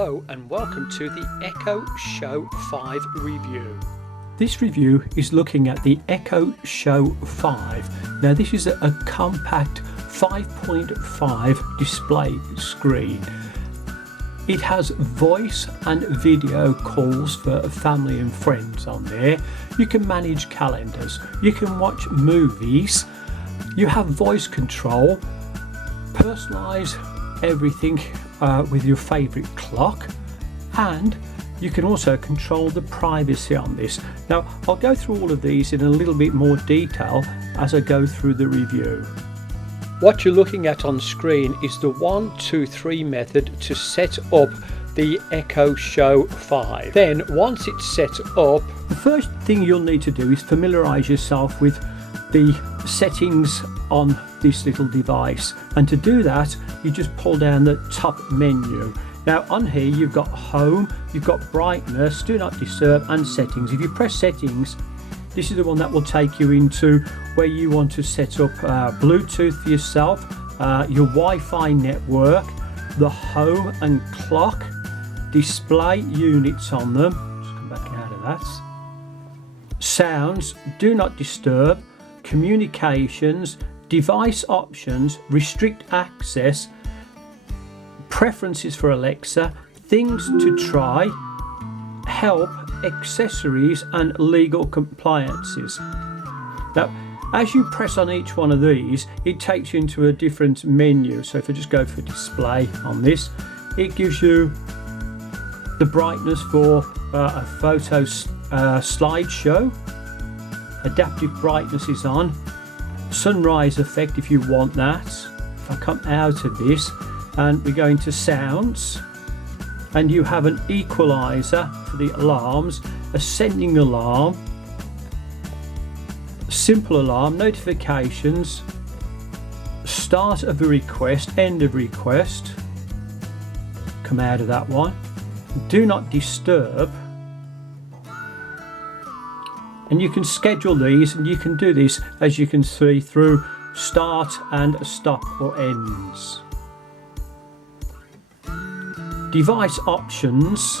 Hello and welcome to the Echo Show 5 review. This review is looking at the Echo Show 5. Now this is a compact 5.5 display screen. It has voice and video calls for family and friends on there. You can manage calendars, you can watch movies, you have voice control, personalise everything with your favourite clock, and you can also control the privacy on this. Now I'll go through all of these in a little bit more detail as I go through the review. What you're looking at on screen is the 1, 2, 3 method to set up the Echo Show 5. Then once it's set up, the first thing you'll need to do is familiarise yourself with the settings on this little device, and to do that you just pull down the top menu. Now on here you've got home, you've got brightness, do not disturb, and settings. If you press settings, this is the one that will take you into where you want to set up Bluetooth for yourself, your Wi-Fi network, the home and clock, display units on them, just come back out of that, sounds, do not disturb, communications, device options, restrict access, preferences for Alexa, things to try, help, accessories, and legal compliances. Now as you press on each one of these, it takes you into a different menu. So if I just go for display on this, it gives you the brightness for a photo slideshow, adaptive brightness is on, sunrise effect if you want that. If I come out of this and we go into sounds, and you have an equalizer for the alarms, ascending alarm, simple alarm, notifications, start of a request, end of request, come out of that one, do not disturb, and you can schedule these, and you can do this, as you can see, through start and stop or ends. Device options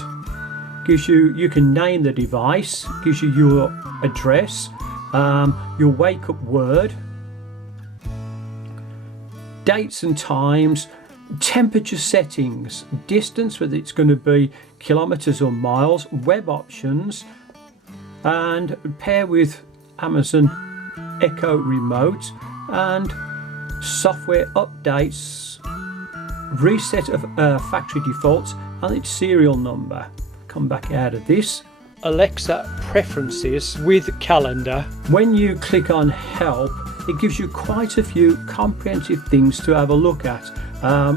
gives you can name the device, gives you your address, your wake up word, dates and times, temperature settings, distance, whether it's going to be kilometers or miles, web options, and pair with Amazon Echo Remote, and software updates, reset of factory defaults, and its serial number. Come back out of this. Alexa preferences with calendar. When you click on help, it gives you quite a few comprehensive things to have a look at,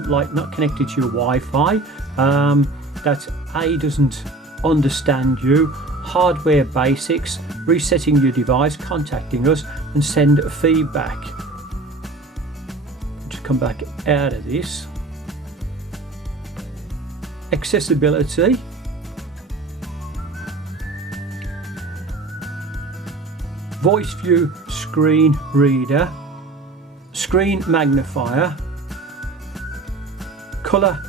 like not connected to your Wi-Fi, that A doesn't understand you, hardware basics, resetting your device, contacting us, and send feedback. Just come back out of this. Accessibility, voice view screen reader, screen magnifier, color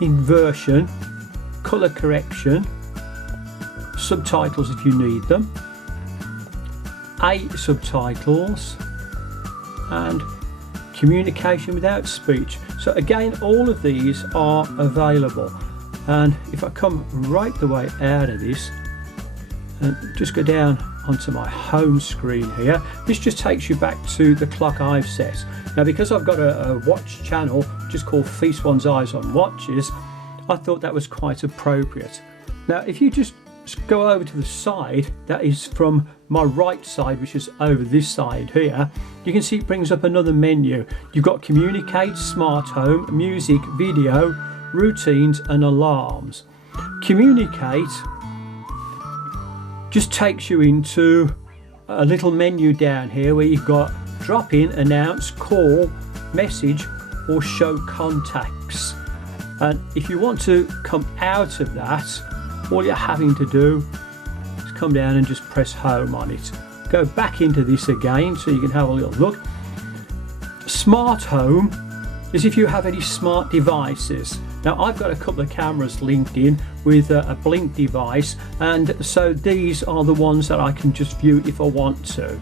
inversion, color correction, subtitles if you need them, subtitles, and communication without speech. So again, all of these are available, and if I come right the way out of this and just go down onto my home screen here, this just takes you back to the clock I've set. Now because I've got a watch channel just called Feast One's Eyes on Watches, I thought that was quite appropriate. Now if you just go over to the side, that is from my right side, which is over this side here, you can see it brings up another menu. You've got communicate, smart home, music, video, routines, and alarms. Communicate just takes you into a little menu down here where you've got drop in, announce, call, message, or show contacts. And if you want to come out of that, all you're having to do is come down and just press home on it. Go back into this again so you can have a little look. Smart home is if you have any smart devices. Now I've got a couple of cameras linked in with a blink device, and so these are the ones that I can just view if I want to.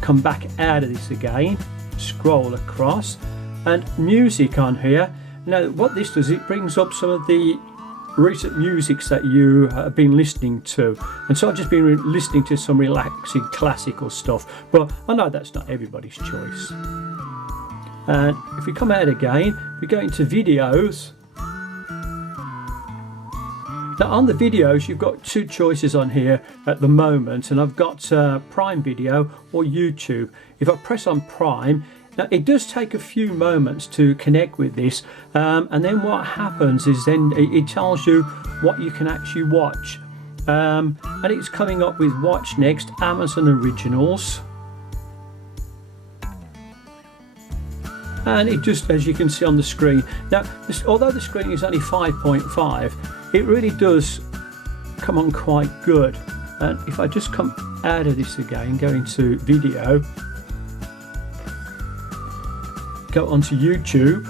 Come back out of this again, scroll across, and music on here. Now what this does, it brings up some of the recent musics that you have been listening to, and so I've just been listening to some relaxing classical stuff, but I know that's not everybody's choice. And if we come out again, we go into videos. Now on the videos you've got two choices on here at the moment, and I've got Prime Video or YouTube. If I press on Prime, now it does take a few moments to connect with this, and then what happens is then it tells you what you can actually watch, and it's coming up with Watch Next, Amazon Originals, and it just, as you can see on the screen. Now although the screen is only 5.5, it really does come on quite good. And if I just come out of this again, go into video, go onto YouTube,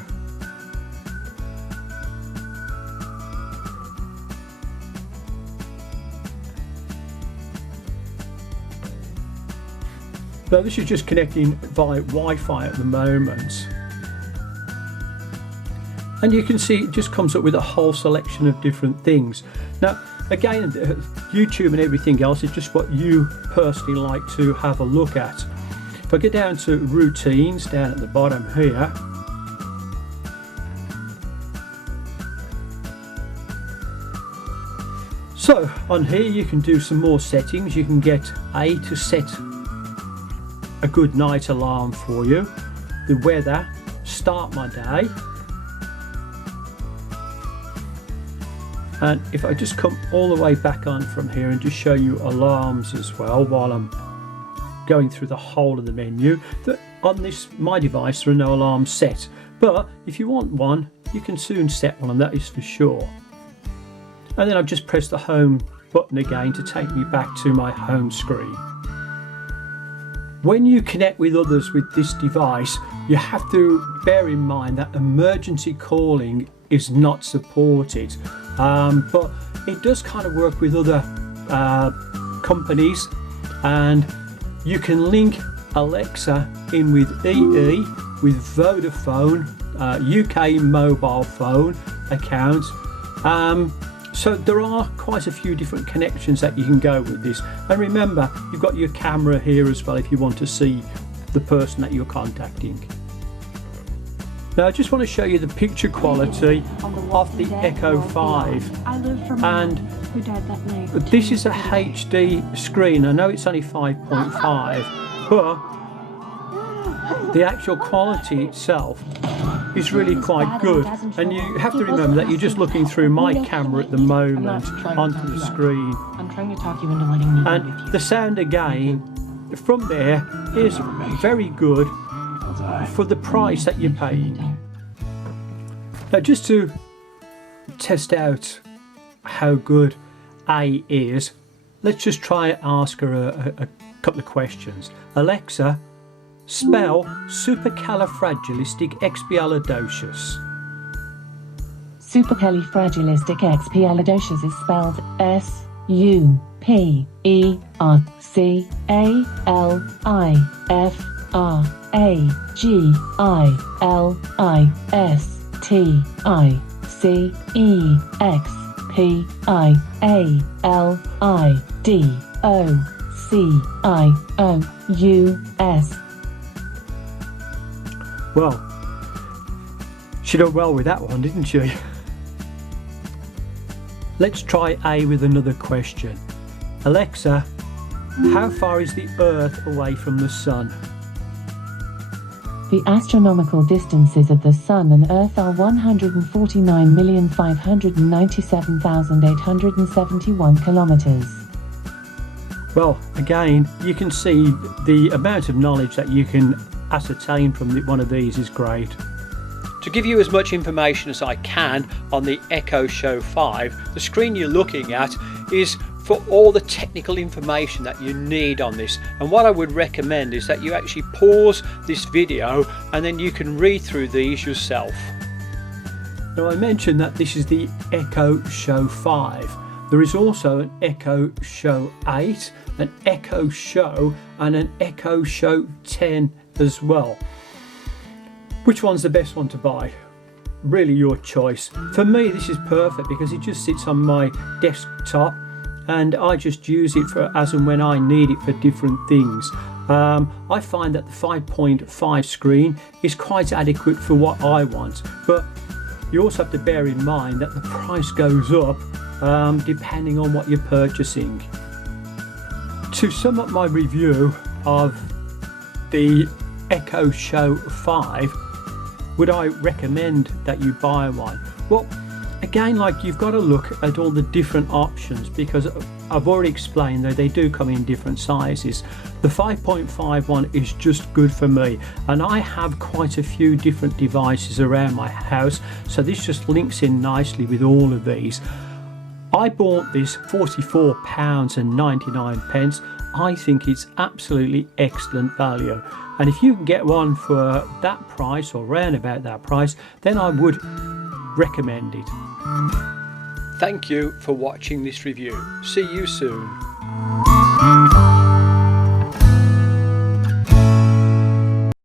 so this is just connecting via Wi-Fi at the moment, and you can see it just comes up with a whole selection of different things. Now again, YouTube and everything else is just what you personally like to have a look at. If I get down to routines down at the bottom here, so on here you can do some more settings. You can get to set a good night alarm for you, the weather, start my day, and if I just come all the way back on from here and just show you alarms as well while I'm going through the whole of the menu. On my device there are no alarms set, but if you want one you can soon set one, and that is for sure. And then I've just pressed the home button again to take me back to my home screen. When you connect with others with this device, you have to bear in mind that emergency calling is not supported, but it does kind of work with other companies, and you can link Alexa in with EE, with Vodafone, UK mobile phone accounts. So there are quite a few different connections that you can go with this. And remember, you've got your camera here as well if you want to see the person that you're contacting. Now I just want to show you the picture quality of the Echo 5, and this is a HD screen. I know it's only 5.5, but the actual quality itself is really quite good, and you have to remember that you're just looking through my camera at the moment onto the screen. I'm trying to talk you into letting me. And the sound again from there is very good for the price that you're paying. Now just to test out how good A is, let's just try and ask her a couple of questions. Alexa, spell supercalifragilisticexpialidocious. Supercalifragilisticexpialidocious is spelled Supercalifragilisticexpialidocious. Well, she did well with that one, didn't she? Let's try A with another question. Alexa, how far is the Earth away from the Sun? The astronomical distances of the Sun and Earth are 149,597,871 kilometers. Well, again, you can see the amount of knowledge that you can ascertain from one of these is great. To give you as much information as I can on the Echo Show 5, the screen you're looking at is for all the technical information that you need on this, and what I would recommend is that you actually pause this video and then you can read through these yourself. Now, I mentioned that this is the Echo Show 5. There is also an Echo Show 8, an Echo Show and an Echo Show 10 as well. Which one's the best one to buy? Really your choice. For me, this is perfect because it just sits on my desktop and I just use it for as and when I need it for different things. I find that the 5.5 screen is quite adequate for what I want, but you also have to bear in mind that the price goes up depending on what you're purchasing. To sum up my review of the Echo Show 5, would I recommend that you buy one? Well, again, like, you've got to look at all the different options because I've already explained that they do come in different sizes. The 5.5 one is just good for me, and I have quite a few different devices around my house, so this just links in nicely with all of these. I bought this £44.99. I think it's absolutely excellent value, and if you can get one for that price or round about that price, then I would recommend it. Thank you for watching this review. See you soon.